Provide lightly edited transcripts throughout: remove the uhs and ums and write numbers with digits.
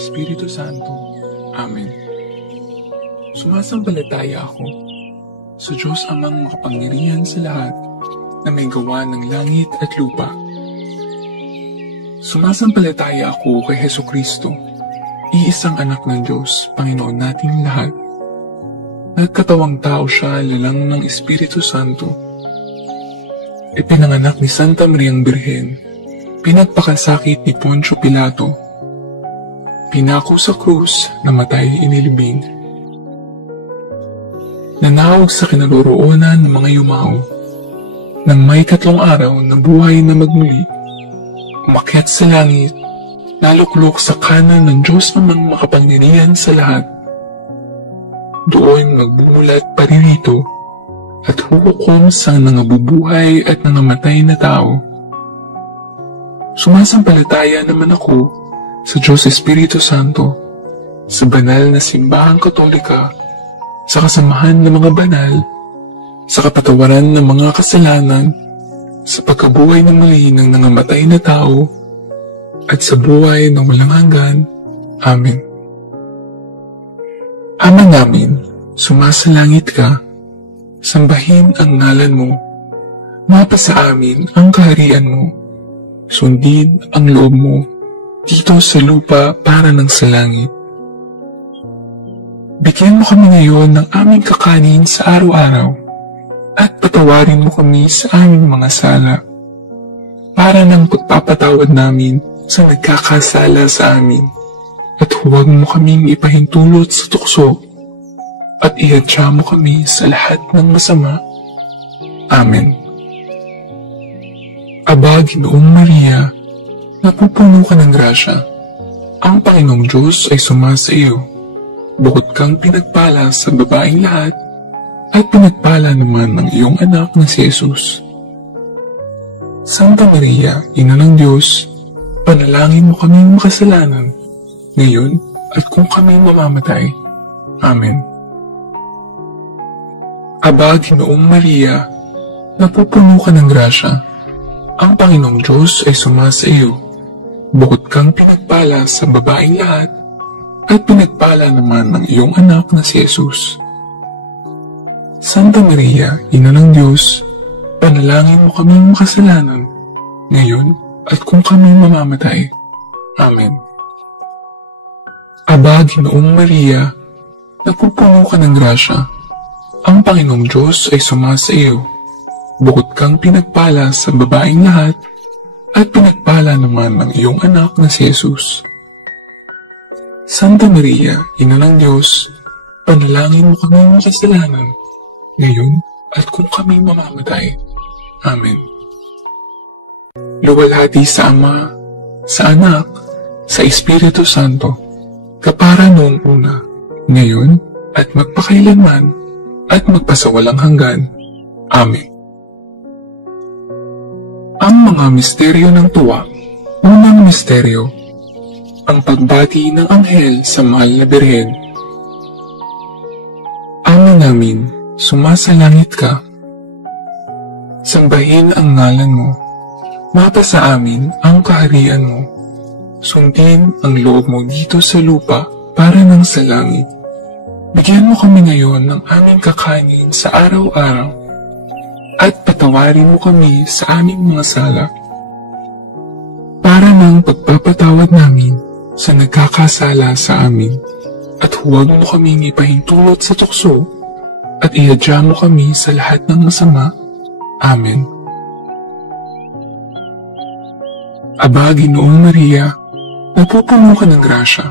Espiritu Santo. Amen. Sumasampalataya ako sa Diyos Amang makapangyarihan sa lahat na may gawa ng langit at lupa. Sumasampalataya ako kay Hesukristo, iisang anak ng Diyos, Panginoon nating lahat. Nagkatawang tao siya lalang ng Espiritu Santo. Ipinanganak ni Santa Mariang Birhen, pinagpakasakit ni Poncio Pilato, pinako sa krus, namatay inilibing. Nanawag sa kinaroroonan ng mga yumao, nang may 3 araw na buhay na magmuli, umakyat sa langit, naluklok sa kanan ng Diyos Amang makapangyarihan sa lahat. Doon magbumulat paririto at huhukom sa nangabubuhay at nangamatay na tao. Sumasampalataya naman ako sa Diyos Espiritu Santo, sa banal na simbahang katolika, sa kasamahan ng mga banal, sa kapatawaran ng mga kasalanan, sa pagkabuhay ng muli ng nangamatay na tao, at sa buhay na walang hanggan. Amen. Ama namin, sumasalangit ka, sambahin ang ngalan mo, mapasa amin ang kaharian mo, sundin ang loob mo, dito sa lupa para ng sa langit. Bigyan mo kami ngayon ng aming kakanin sa araw-araw, at patawarin mo kami sa aming mga sala, para ng pagpapatawad namin sa nagkakasala sa amin, at huwag mo kaming ipahintulot sa tukso, at ihadya mo kami sa lahat ng masama. Amen. Aba, Ginoong Maria, napupuno ka ng grasya. Ang Panginoong Diyos ay sumasa iyo. Bukod kang pinagpala sa babaeng lahat, at pinagpala naman ng iyong anak na si Jesus. Santa Maria, Ina ng Diyos, panalangin mo kaming makasalanan, ngayon at kung kami mamamatay. Amen. Aba, Ginoong Maria, napupuno ka ng grasya. Ang Panginoong Diyos ay sumasa iyo. Bukod kang pinagpala sa babaeng lahat, at pinagpala naman ng iyong anak na si Jesus. Santa Maria, Ina ng Diyos, panalangin mo kaming makasalanan, ngayon at kung kami mamamatay. Amen. Aba, Ginoong Maria, napupuno ka ng grasya. Ang Panginoong Diyos ay sumasa iyo. Bukod kang pinagpala sa babaeng lahat, at pinagpala naman ng iyong anak na si Jesus. Santa Maria, Ina ng Diyos, panalangin mo kaming makasalanan, ngayon at kung kami mamamatay. Amen. Luwalhati sa Ama, sa Anak, sa Espiritu Santo, kapara noong una, ngayon at magpakailanman, at magpasawalang hanggan. Amen. Ang mga misteryo ng tuwa. Unang misteryo, ang pagbati ng anghel sa mahal na Birhen. Ama namin, sumasalangit ka. Sambahin ang ngalan mo. Mapasa amin ang kaharian mo. Sundin ang loob mo dito sa lupa para ng sa langit. Bigyan mo kami ngayon ng aming kakanin sa araw-araw, at patawarin mo kami sa aming mga sala, para ng pagpapatawad namin sa nagkakasala sa amin, at huwag mo kaming ipahintulot sa tukso, at ihadya mo kami sa lahat ng masama. Amen. Aba, Ginoong Maria, napupuno ka ng grasya.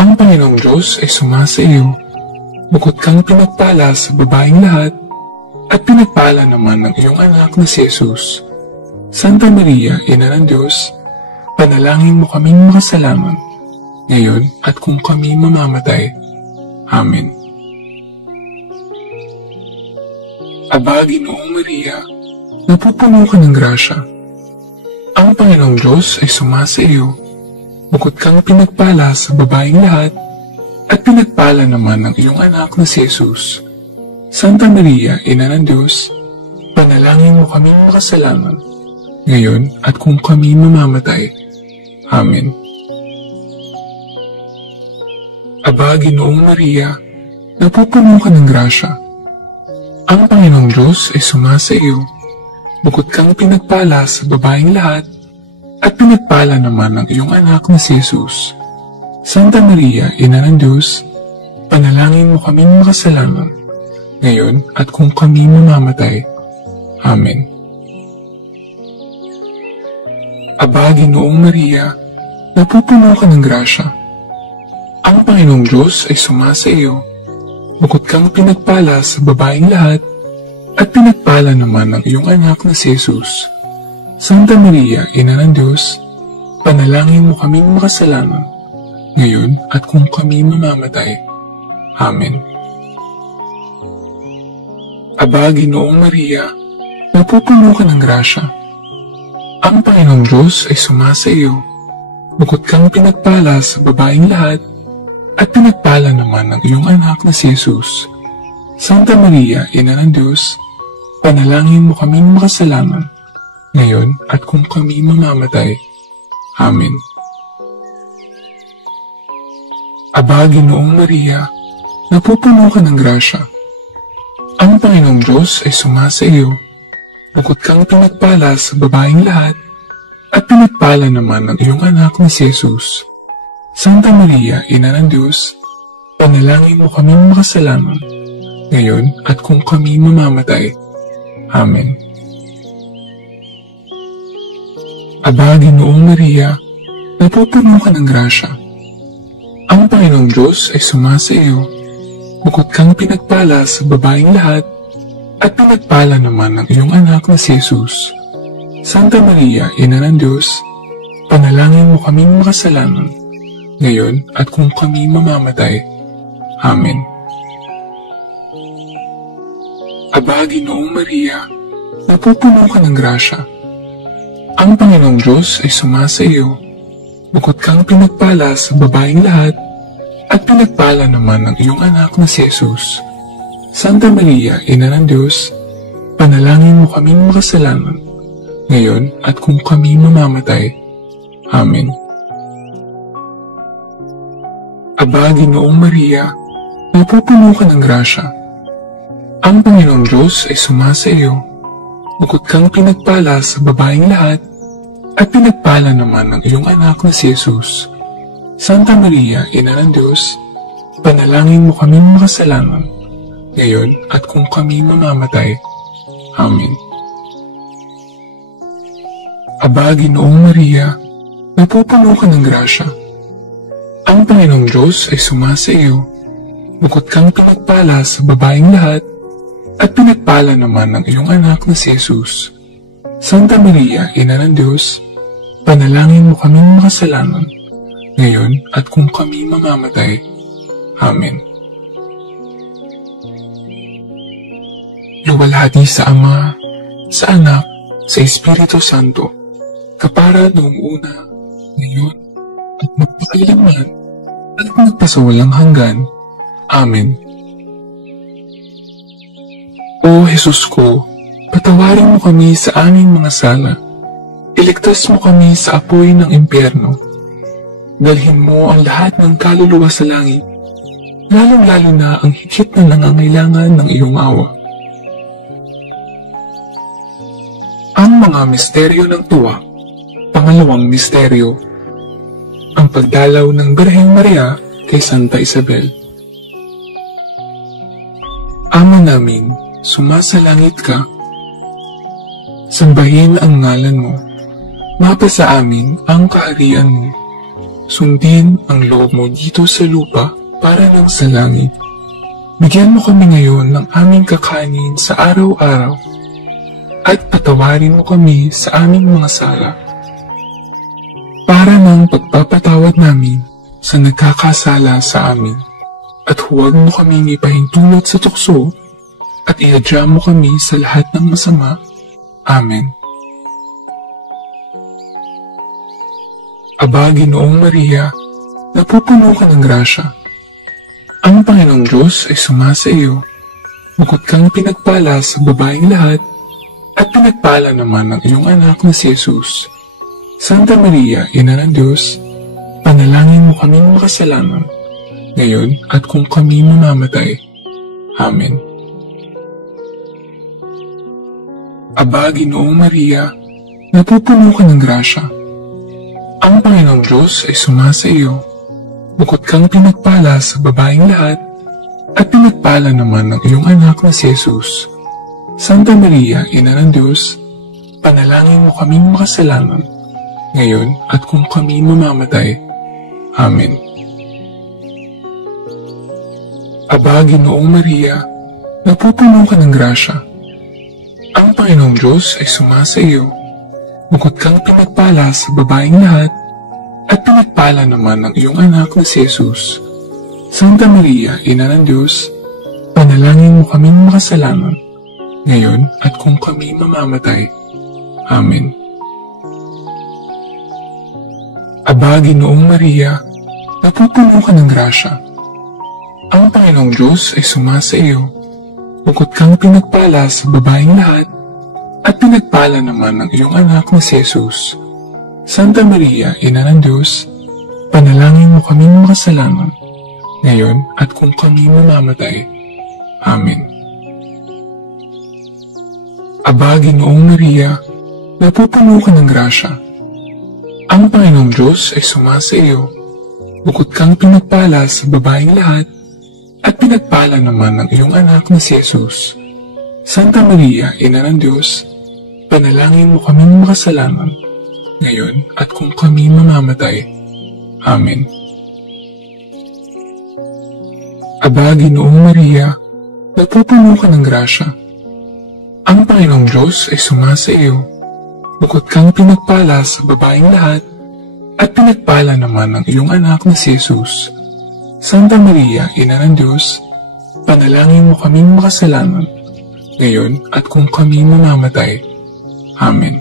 Ang Panginoong Diyos ay sumasa iyo. Bukod kang pinagpala sa babaeng lahat, at pinagpala naman ng iyong anak na si Jesus. Santa Maria, Ina ng Diyos, panalangin mo kaming makasalanan, ngayon at kung kami mamamatay. Amen. Aba, Ginoong Maria, napupuno ka ng grasya. Ang Panginoong Diyos ay sumasa iyo. Bukod kang pinagpala sa babaeng lahat, at pinagpala naman ng iyong anak na si Jesus. Santa Maria, Ina ng Diyos, panalangin mo kaming makasalanan, ngayon at kung kami mamamatay. Amen. Aba, Ginoong Maria, napupuno ka ng grasya. Ang Panginoong Diyos ay sumasa iyo. Bukod kang pinagpala sa babaeng lahat, at pinagpala naman ang iyong anak na si Jesus. Santa Maria, Ina ng Diyos, panalangin mo kaming makasalanan, ngayon at kung kami mamamatay. Amen. Aba, Ginoong Maria, napupuno ka ng grasya. Ang Panginoong Diyos ay sumasa iyo. Bukod kang pinagpala sa babaeng lahat, at pinagpala naman ang iyong anak na si Jesus. Santa Maria, Ina ng Diyos, panalangin mo kaming makasalanan, ngayon at kung kami mamamatay. Amen. Aba, Ginoong Maria, napupuno ka ng grasya. Ang Panginoong Diyos ay sumasa iyo. Bukod kang pinagpala sa babaeng lahat, at pinagpala naman ang iyong anak na si Jesus. Santa Maria, Ina ng Diyos, panalangin mo kaming makasalanan, ngayon at kung kami mamamatay. Amen. Aba, Ginoong Maria, napupuno ka ng grasya. Ang Panginoong Diyos ay sumasa iyo. Bukod kang pinagpala sa babaeng lahat, at pinagpala naman ang iyong anak na si Jesus. Santa Maria, Ina ng Diyos, panalangin mo kaming makasalanan, ngayon at kung kami mamamatay. Amen. Aba, Ginoong Maria, napupuno ka ng grasya. Ang Panginoong Diyos ay sumasa iyo. Bukod kang pinagpala sa babaeng lahat, at pinagpala naman ang iyong anak na si Jesus. Santa Maria, Ina ng Diyos, panalangin mo kaming makasalanan, ngayon at kung kami mamamatay. Amen. Aba, Ginoong Maria, napupuno ka ng grasya. Ang Panginoong Diyos ay sumasa iyo. Bukod kang pinagpala sa babaeng lahat, at pinagpala naman ang iyong anak na si Jesus. Santa Maria, Ina ng Diyos, panalangin mo kaming makasalanan, ngayon at kung kami mamamatay. Amen. Aba, Ginoong Maria, napupuno ka ng grasya. Ang Panginoong Diyos ay sumasa iyo. Bukod kang pinagpala sa babaeng lahat, at pinagpala naman ang iyong anak na si Jesus. Santa Maria, Ina ng Diyos, panalangin mo kaming makasalanan, ngayon at kung kami mamamatay. Amen. Aba, Ginoong Maria, napupuno ka ng grasya. Ang Panginoong Diyos ay sumasa iyo. Bukod kang pinagpala sa babaeng lahat, at pinagpala naman ang iyong anak na si Jesus. Santa Maria, Ina ng Diyos, panalangin mo kaming makasalanan, ngayon at kung kami mamamatay. Amen. Luwalhati sa Ama, sa Anak, sa Espiritu Santo, kapara noong una, ngayon, at magpakailanman, at magpasawalang hanggan. Amen. O Jesus ko, patawarin mo kami sa aming mga sala. Iligtas mo kami sa apoy ng impyerno. Dalhin mo ang lahat ng kaluluwa sa langit, lalong-lalo na ang higit na nangangailangan ng iyong awa. Ang mga misteryo ng tuwa. Pangalawang misteryo, ang pagdalaw ng Birheng Maria kay Santa Isabel. Ama namin, sumasalangit ka. Sambahin ang ngalan mo. Mapasa amin ang kaharian mo. Sundin ang loob mo dito sa lupa para ng sa langit. Bigyan mo kami ngayon ng aming kakanin sa araw-araw at patawarin mo kami sa aming mga sala para ng pagpapatawad namin sa nagkakasala sa amin. At huwag mo kami ipahintulot sa tukso at iadya mo kami sa lahat ng masama. Amen. Aba, Ginoong Maria, napupuno ka ng grasya. Ang Panginoong Diyos ay sumasa iyo. Bukod kang pinagpala sa babaeng lahat, at pinagpala naman ang iyong anak na si Jesus. Santa Maria, Ina ng Diyos, panalangin mo kaming makasalanan, ngayon at kung kami mamamatay. Amen. Aba, Ginoong Maria, napupuno ka ng grasya. Ang Panginoong Diyos ay sumasa iyo. Bukod kang pinagpala sa babaeng lahat, at pinagpala naman ng iyong anak na si Jesus. Santa Maria, Ina ng Diyos, panalangin mo kaming makasalanan, ngayon at kung kami mamamatay. Amen. Aba, Ginoong Maria, napupuno ka ng grasya. Ang Panginoong Diyos ay sumasa iyo. Bukod kang pinagpala sa babaeng lahat, at pinagpala naman ng iyong anak na si Jesus. Santa Maria, Ina ng Diyos, panalangin mo kaming makasalanan, ngayon at kung kami mamamatay. Amen. Aba, Ginoong Maria, napupuno ka ng grasya. Ang Panginoong Diyos ay sumasa iyo. Bukod kang pinagpala sa babaeng lahat, at pinagpala naman ng iyong anak na si Jesus. Santa Maria, Ina ng Diyos, panalangin mo kaming makasalanan, ngayon at kung kami mamamatay. Amen. Aba, Ginoong Maria, napupuno ka ng grasya. Ang Panginoong Diyos ay sumasa iyo. Bukod kang pinagpala sa babaeng lahat, at pinagpala naman ng iyong anak na si Jesus. Santa Maria, Ina ng Diyos, panalangin mo kaming makasalanan, ngayon at kung kami mamamatay. Amen. Aba, Ginoong Maria, napupuno ka ng grasya. Ang Panginoong Diyos ay sumasa iyo. Bukod kang pinagpala sa babaeng lahat, at pinagpala naman ng iyong anak na si Jesus. Santa Maria, Ina ng Diyos, panalangin mo kaming makasalanan, ngayon at kung kami mamamatay. Amen.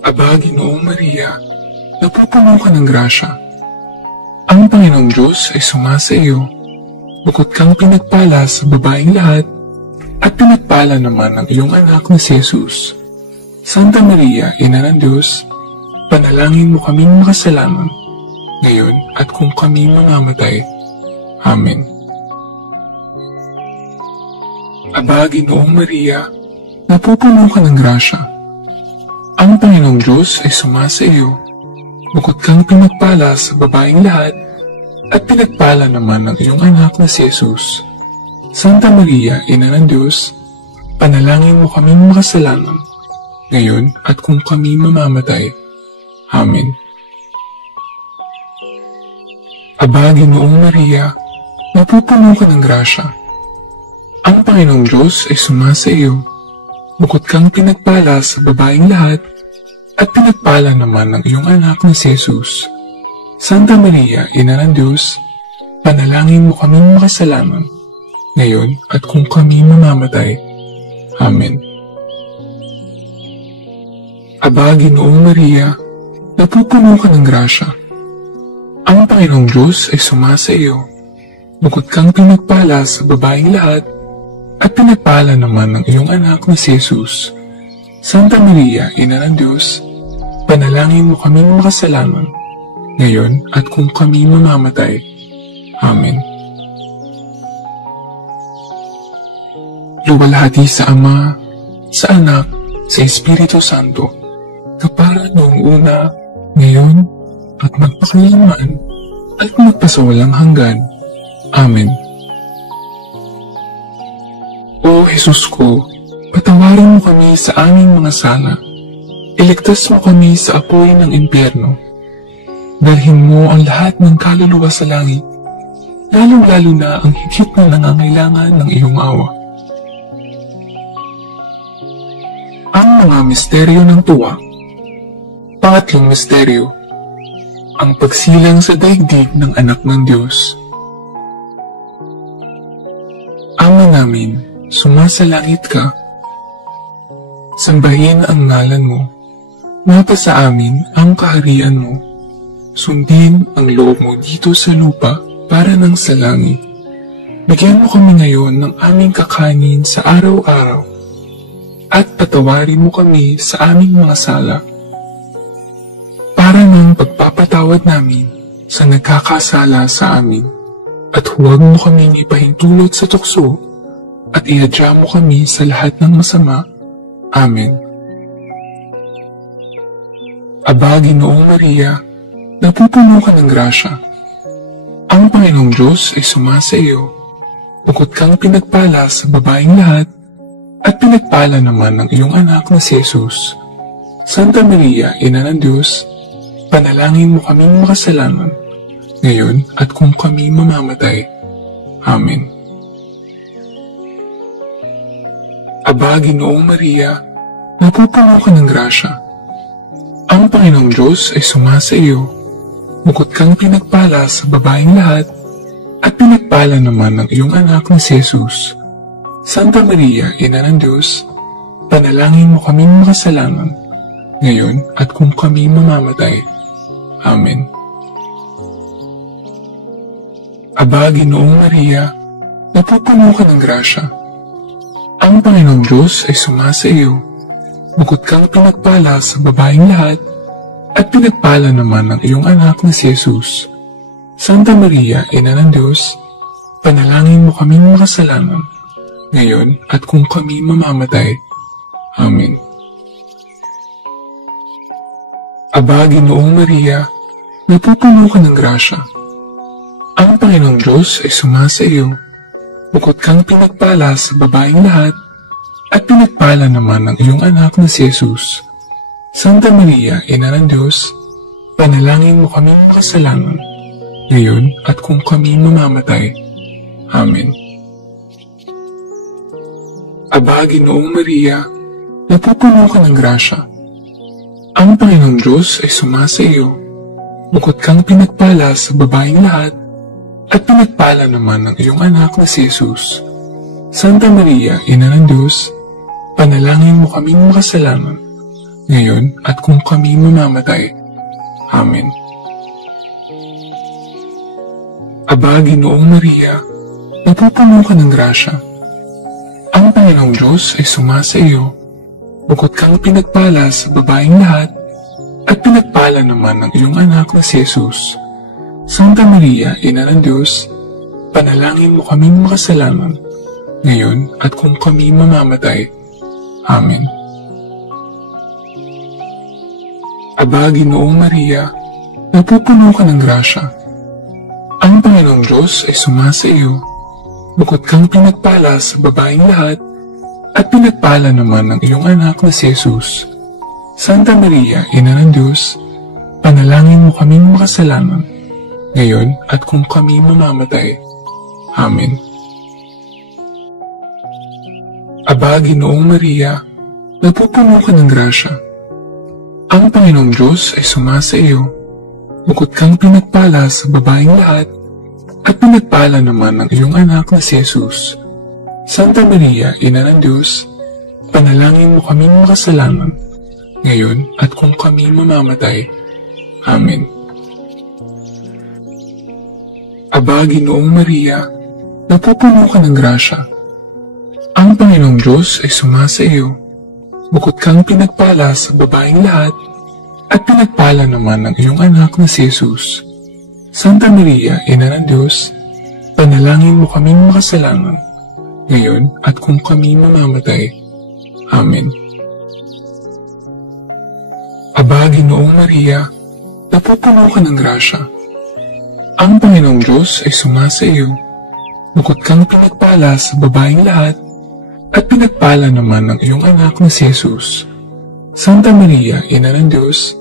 Aba, Ginoong Maria, napupuno ka ng grasya. Ang Panginoong Diyos ay sumasa iyo. Bukod kang pinagpala sa babaeng lahat, at pinagpala naman ng iyong anak na si Jesus. Santa Maria, Ina ng Diyos, panalangin mo kaming makasalanan, ngayon at kung kami mamamatay. Amen. Aba, Ginoong Maria, napupuno ka ng grasya. Ang Panginoong Diyos ay sumasa iyo. Bukod kang pinagpala sa babaeng lahat, at pinagpala naman ng iyong anak na si Jesus. Santa Maria, Ina ng Diyos, panalangin mo kaming makasalanan, ngayon at kung kami mamamatay. Amen. Aba, Ginoong Maria, napupuno ka ng grasya. Ang Panginoong Diyos ay sumasa iyo. Bukod kang pinagpala sa babaeng lahat, at pinagpala naman ng iyong anak na si Jesus. Santa Maria, Ina ng Diyos, panalangin mo kaming makasalanan, ngayon at kung kami mamamatay. Amen. Aba, Ginoong Maria, napupuno ka ng grasya. Ang Panginoong Diyos ay sumasa iyo. Bukod kang pinagpala sa babaeng lahat, at pinagpala naman ng iyong anak na si Jesus. Santa Maria, Ina ng Diyos, panalangin mo kaming makasalanan, ngayon at kung kami mamamatay. Amen. Luwalhati sa Ama, sa Anak, sa Espiritu Santo, kapara noong una, ngayon, at magpakailanman, at magpasawalang hanggan. Amen. O Jesus ko, patawarin mo kami sa aming mga sala. Iligtas mo kami sa apoy ng impyerno. Dalhin mo ang lahat ng kaluluwa sa langit, lalong-lalo na ang higit na nangangailangan ng iyong awa. Ang mga misteryo ng tuwa. Pangatlong misteryo, ang pagsilang sa daigdig ng anak ng Diyos. Ama namin, sumasalangit ka. Sambahin ang ngalan mo. Mapasa amin ang kaharian mo. Sundin ang loob mo dito sa lupa para nang sa langit. Bigyan mo kami ngayon ng aming kakanin sa araw-araw. At patawarin mo kami sa aming mga sala. Para nang pagpapatawad namin sa nagkakasala sa amin, at huwag mo kaming ipahintulot sa tukso, at iadya mo kami sa lahat ng masama. Amen. Aba, Ginoong Maria, napupuno ka ng grasya. Ang Panginoong Diyos ay sumasa iyo. Bukod kang pinagpala sa babaeng lahat, at pinagpala naman ng iyong anak na si Jesus. Santa Maria, Ina ng Diyos, panalangin mo kaming makasalanan, ngayon at kung kami mamamatay. Amen. Aba, Ginoong Maria, napupuno ka ng grasya. Ang Panginoong Diyos ay sumasa iyo. Bukod kang pinagpala sa babaeng lahat, at pinagpala naman ng iyong anak na si Jesus. Santa Maria, Ina ng Diyos, panalangin mo kaming makasalanan, ngayon at kung kami mamamatay. Amen. Aba, Ginoong Maria, napupuno ka ng grasya. Ang Panginoong Diyos ay sumasa iyo. Bukod kang pinagpala sa babaeng lahat, at pinagpala naman ng iyong anak na si Jesus. Santa Maria, Ina ng Diyos, panalangin mo kaming makasalanan, ngayon at kung kami mamamatay. Amen. Aba, Ginoong Maria, napupuno ka ng grasya. Ang Panginoong Diyos ay sumasa iyo. Bukod kang pinagpala sa babaeng lahat, at pinagpala naman ng iyong anak na si Jesus. Santa Maria, Ina ng Diyos, panalangin mo kaming makasalanan, ngayon at kung kami mamamatay. Amen. Aba, Ginoong Maria, napupuno ka ng grasya. Ang Panginoong Diyos ay sumasa iyo. Bukod kang pinagpala sa babaeng lahat, at pinagpala naman ng iyong anak na si Jesus. Santa Maria, Ina ng Diyos, panalangin mo kaming makasalanan, ngayon at kung kami mamamatay. Amen. Aba, Ginoong Maria, napupuno ka ng grasya. Ang Panginoong Diyos ay sumasa iyo. Bukod kang pinagpala sa babaeng lahat, at pinagpala naman ng iyong anak na si Jesus. Santa Maria, Ina ng Diyos, panalangin mo kaming makasalanan, ngayon at kung kami mamamatay. Amen. Aba, Ginoong Maria, napupuno ka ng grasya. Ang Panginoong Diyos ay sumasa iyo. Bukod kang pinagpala sa babaeng lahat, at pinagpala naman ng iyong anak na si Jesus. Santa Maria, Ina ng Diyos, panalangin mo kaming makasalanan, ngayon at kung kami mamamatay. Amen. Aba, Ginoong Maria, napupuno ka ng grasya. Ang Panginoong Diyos ay sumasa iyo. Bukod kang pinagpala sa babaeng lahat, at pinagpala naman ng iyong anak na si Jesus. Santa Maria, Ina ng Diyos, panalangin mo kaming makasalanan, ngayon at kung kami mamamatay. Amen. Aba, Ginoong Maria, napupuno ka ng grasya. Ang Panginoong Diyos ay sumasa iyo. Bukod kang pinagpala sa babaeng lahat, at pinagpala naman ng iyong anak na si Jesus. Santa Maria, Ina ng Diyos, panalangin mo kaming makasalanan, ngayon at kung kami mamamatay. Amen. Aba, Ginoong Maria, napupuno ka ng grasya. Ang Panginoong Diyos ay sumasa iyo. Bukod kang pinagpala sa babaeng lahat, at pinagpala naman ng iyong anak na si Jesus. Santa Maria, Ina ng Diyos,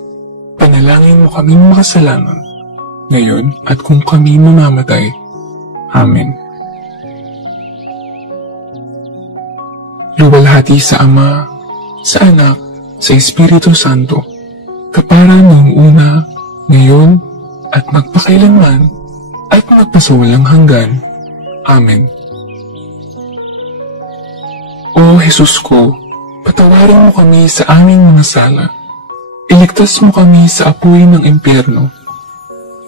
panalangin mo kaming makasalanan, ngayon at kung kami mamamatay. Amen. Luwalhati sa Ama, sa Anak, sa Espiritu Santo, kapara noong una, ngayon, at magpakailanman, at magpasawalang hanggan. Amen. O Jesus ko, patawarin mo kami sa aming mga sala. Iligtas mo kami sa apoy ng impyerno.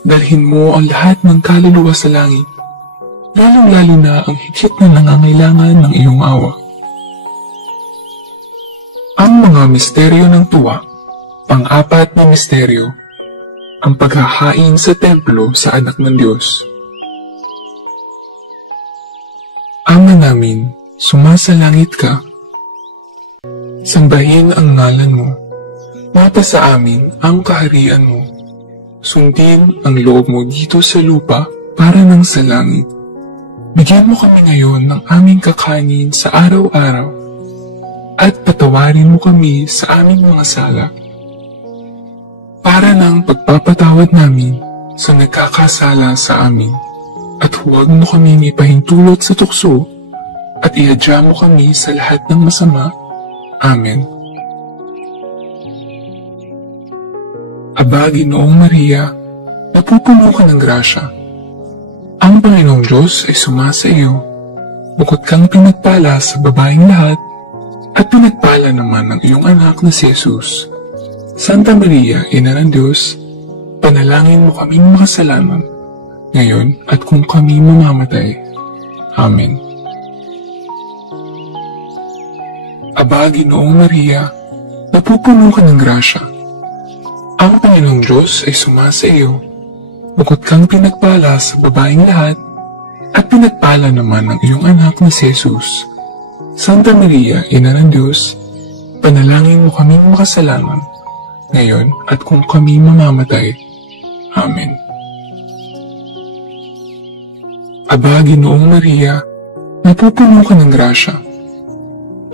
Dalhin mo ang lahat ng kaluluwa sa langit, lalong-lalo na ang higit na nangangailangan ng iyong awa. Ang mga misteryo ng tuwa. Pang-apat na misteryo, ang paghahain sa templo sa anak ng Diyos. Ama namin, sumasalangit ka. Sambahin ang ngalan mo. Mapasa amin ang kaharian mo. Sundin ang loob mo dito sa lupa para ng sa langit. Bigyan mo kami ngayon ng aming kakanin sa araw-araw at patawarin mo kami sa aming mga sala para ng pagpapatawad namin sa nagkakasala sa amin. At huwag mo kami ipahintulot sa tukso at ihadya mo kami sa lahat ng masama. Amen. Aba, Ginoong Maria, napupuno ka ng grasya. Ang Panginoong Diyos ay sumasa iyo. Bukod kang pinagpala sa babaeng lahat, at pinagpala naman ng iyong anak na si Jesus. Santa Maria, Ina ng Diyos, panalangin mo kaming makasalanan, ngayon at kung kami mamamatay. Amen. Aba, Ginoong Maria, napupuno ka ng grasya. Ang Panginoong Diyos ay sumasa iyo. Bukod kang pinagpala sa babaeng lahat, at pinagpala naman ng iyong anak na si Jesus. Santa Maria, Ina ng Diyos, panalangin mo kaming makasalanan, ngayon at kung kami mamamatay. Amen. Aba, Ginoong Maria, napupuno ka ng grasya.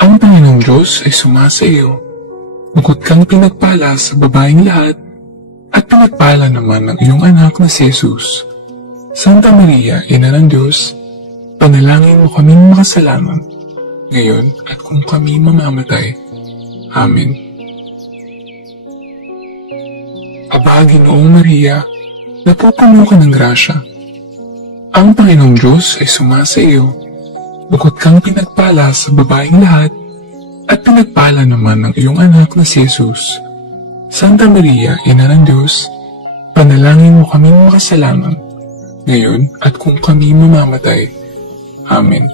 Ang Panginoong Diyos ay sumasa iyo. Bukod kang pinagpala sa babaeng lahat, at pinagpala naman ng iyong anak na si Jesus. Santa Maria, Ina ng Diyos, panalangin mo kaming makasalanan, ngayon at kung kami mamamatay. Amen. Aba, Ginoong Maria, napupuno ka ng grasya. Ang Panginoong Diyos ay sumasa iyo. Bukod kang pinagpala sa babaeng lahat, at pinagpala naman ng iyong anak na si Jesus. Santa Maria, Ina ng Diyos, panalangin mo kaming makasalanan, ngayon at kung kami mamamatay. Amen.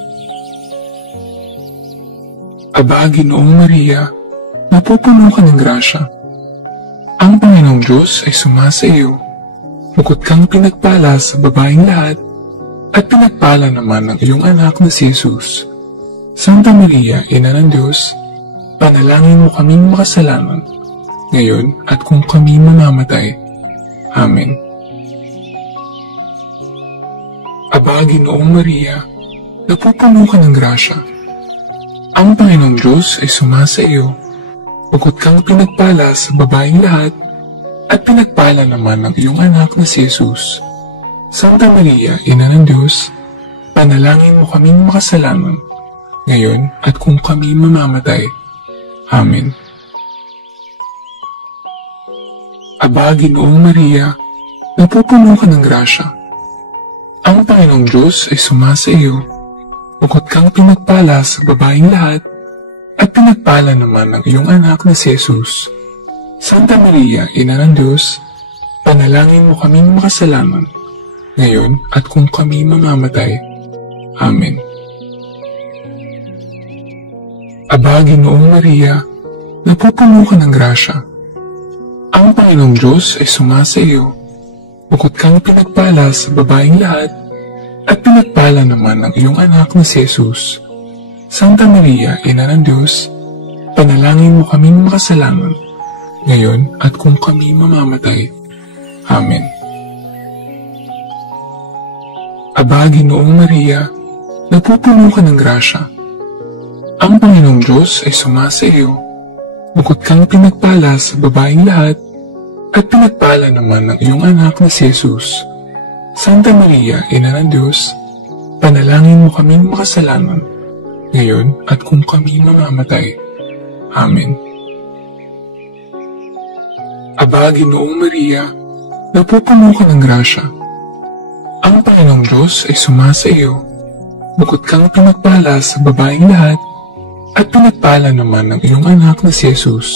Aba, Ginoong Maria, napupuno ka ng grasya. Ang Panginoong Diyos ay sumasa iyo. Bukod kang pinagpala sa babaeng lahat, at pinagpala naman ng iyong anak na si Jesus. Santa Maria, Ina ng Diyos, panalangin mo kaming makasalanan, ngayon at kung kami mamamatay. Amen. Aba, Ginoong Maria, napupuno ka ng grasya. Ang Panginoong Diyos ay sumasa iyo. Bukod kang pinagpala sa babaeng lahat, at pinagpala naman ng iyong anak na si Jesus. Santa Maria, Ina ng Diyos, panalangin mo kaming makasalanan, ngayon at kung kami mamamatay. Amen. Aba, Ginoong Maria, napupuno ka ng grasya. Ang Panginoong Diyos ay sumasa iyo. Bukod kang pinagpala sa babaeng lahat, at pinagpala naman ng iyong anak na si Jesus. Santa Maria, Ina ng Diyos, panalangin mo kaming makasalanan, ngayon at kung kami mamamatay. Amen. Aba, Ginoong Maria, napupuno ka ng grasya. Ang Panginoong Diyos ay sumasa iyo. Bukod kang pinagpala sa babaeng lahat, at pinagpala naman ng iyong anak na si Jesus. Santa Maria, Ina ng Diyos, panalangin mo kaming makasalanan, ngayon at kung kami mamamatay. Amen. Aba, Ginoong Maria, napupuno ka ng grasya. Ang Panginoong Diyos ay sumasa iyo. Bukod kang pinagpala sa babaeng lahat, at pinagpala naman ng iyong anak na si Jesus. Santa Maria, Ina ng Diyos, panalangin mo kaming makasalanan, ngayon at kung kami mamamatay. Amen. Aba, Ginoong Maria, napupuno ka ng grasya. Ang Panginoong Diyos ay sumasa iyo. Bukod kang pinagpala sa babaeng lahat, at pinagpala naman ng iyong anak na si Jesus.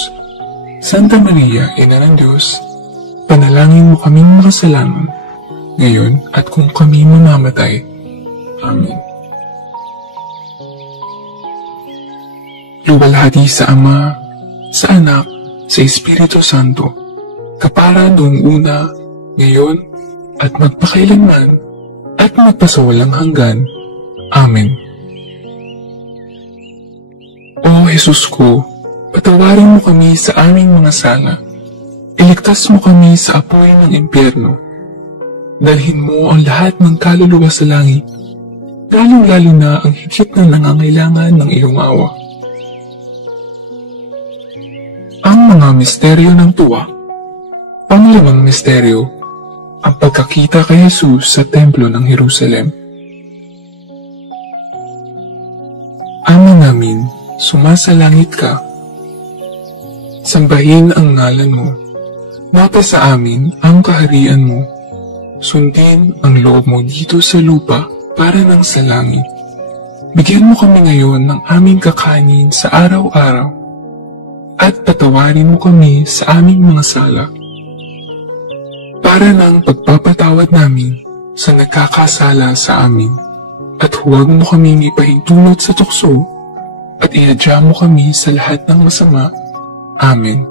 Santa Maria, Ina ng Diyos, panalangin mo kaming makasalanan, ngayon at kung kami mamamatay. Amen. Luwalhati sa Ama, sa Anak, sa Espiritu Santo, kapara noong una, ngayon at magpakailanman, at magpasawalang hanggan. Amen. O Jesus ko, patawarin mo kami sa aming mga sala. Iligtas mo kami sa apoy ng impyerno. Dalhin mo ang lahat ng kaluluwa sa langit, lalong-lalo na ang higit na nangangailangan ng iyong awa. Ang mga misteryo ng tuwa. Panglimang misteryo, ang pagkakita kay Jesus sa templo ng Jerusalem. Ama namin, sumasalangit ka. Sambahin ang ngalan mo. Mapasa amin ang kaharian mo. Sundin ang loob mo dito sa lupa para nang sa langit. Bigyan mo kami ngayon ng aming kakanin sa araw-araw. At patawarin mo kami sa aming mga sala. Para ng pagpapatawad namin sa nagkakasala sa amin, at huwag mo kaming ipahintulot sa tukso, at ihadya mo kami sa lahat ng masama. Amen.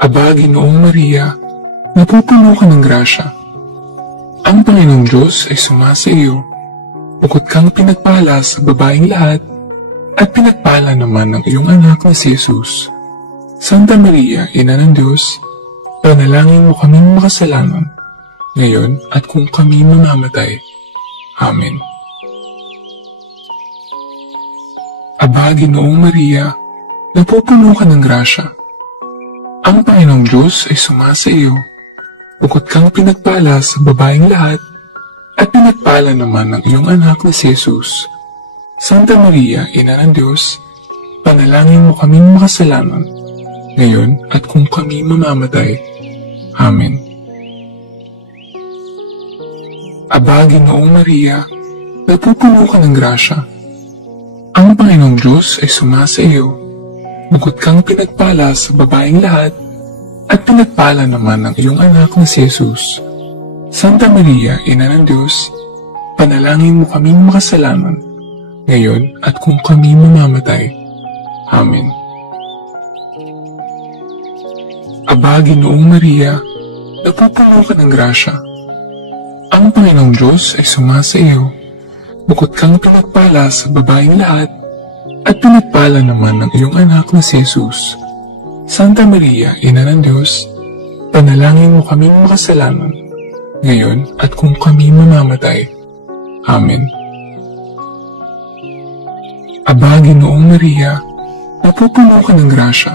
Aba, Ginoong Maria, napupuno ka ng grasya. Ang Panginoong Diyos ay sumasa iyo. Bukod kang pinagpala sa babaeng lahat, at pinagpala naman ng iyong anak na si Jesus. Santa Maria, Ina ng Diyos, panalangin mo kaming makasalanan, ngayon at kung kami mamamatay. Amen. Aba, Ginoong Maria, napupuno ka ng grasya. Ang Panginoong Diyos ay sumasa iyo. Bukod kang pinagpala sa babaeng lahat, at pinagpala naman ng iyong anak na si Jesus. Santa Maria, Ina ng Diyos, panalangin mo kaming makasalanan, ngayon at kung kami mamamatay. Amen. Aba, Ginoong Maria, napupuno ka ng grasya. Ang Panginoong Diyos ay sumasa iyo. Bukod kang pinagpala sa babaeng lahat, at pinagpala naman ng iyong anak na si Jesus. Santa Maria, Ina ng Diyos, panalangin mo kaming makasalanan, ngayon at kung kami mamamatay. Amen. Aba, Ginoong Maria, napupuno ka ng grasya. Ang Panginoong Diyos ay sumasa iyo. Bukod kang pinagpala sa babaeng lahat, at pinagpala naman ng iyong anak na si Jesus. Santa Maria, Ina ng Diyos, panalangin mo kaming makasalanan, ngayon at kung kami mamamatay. Amen. Aba, Ginoong Maria, napupuno ka ng grasya.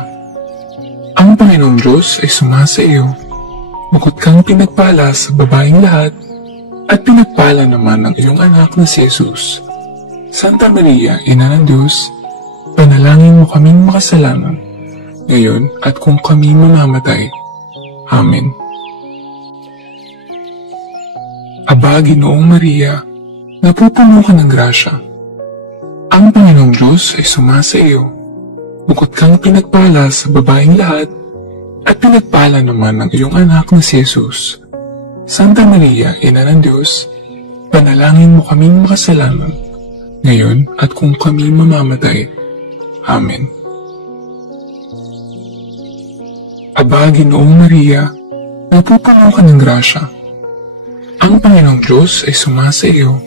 Ang Panginoong Diyos ay sumasa iyo. Bukod kang pinagpala sa babaeng lahat, at pinagpala naman ng iyong anak na si Jesus. Santa Maria, Ina ng Diyos, panalangin mo kaming makasalanan, ngayon at kung kami mamamatay. Amen. Aba, Ginoong Maria, napupuno ka ng grasya. Ang Panginoong Diyos ay sumasa iyo. Bukod kang pinagpala sa babaeng lahat, at pinagpala naman ng iyong anak na si Jesus. Santa Maria, Ina ng Diyos, panalangin mo kaming makasalanan, ngayon at kung kami mamamatay. Amen. Aba, Ginoong Maria, napupuno ka ng grasya. Ang Panginoong Diyos ay sumasa iyo.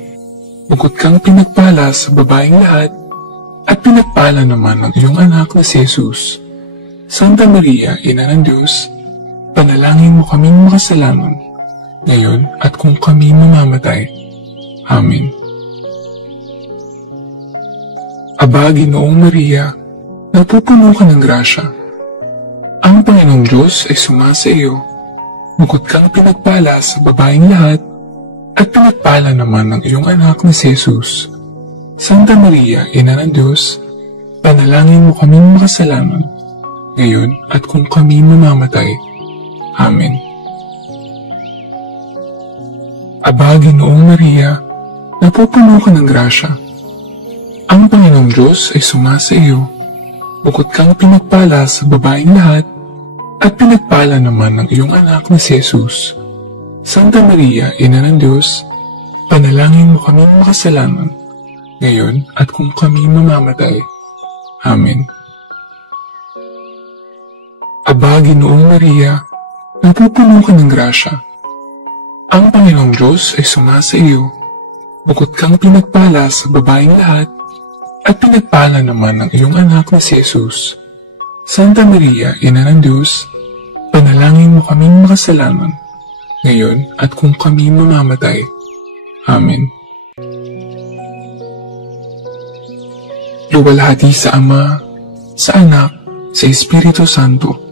Bukod kang pinagpala sa babaeng lahat, at pinagpala naman ng iyong anak na si Jesus. Santa Maria, Ina ng Diyos, panalangin mo kaming makasalanan, ngayon at kung kami mamamatay. Amen. Aba, Ginoong Maria, napupuno ka ng grasya. Ang Panginoong Diyos ay sumasa iyo. Bukod kang pinagpala sa babaeng lahat, at pinagpala naman ng iyong anak na si Jesus. Santa Maria, Ina ng Diyos, panalangin mo kaming makasalanan, ngayon at kung kami mamamatay. Amen. Aba, Ginoong Maria, napupuno ka ng grasya. Ang Panginoong Diyos ay sumasa iyo. Bukod kang pinagpala sa babaeng lahat, at pinagpala naman ng iyong anak na si Jesus. Santa Maria, Ina ng Diyos, panalangin mo kaming makasalanan, ngayon at kung kami mamamatay. Amen. Aba, Ginoong Maria, napupuno ka ng grasya. Ang Panginoong Diyos ay sumasa iyo. Bukod kang pinagpala sa babaeng lahat, at pinagpala naman ng iyong anak na si Jesus. Santa Maria, Ina ng Diyos, panalangin mo kaming makasalanan, ngayon at kung kami mamamatay. Amen. Luwalhati sa Ama, sa Anak, sa Espiritu Santo,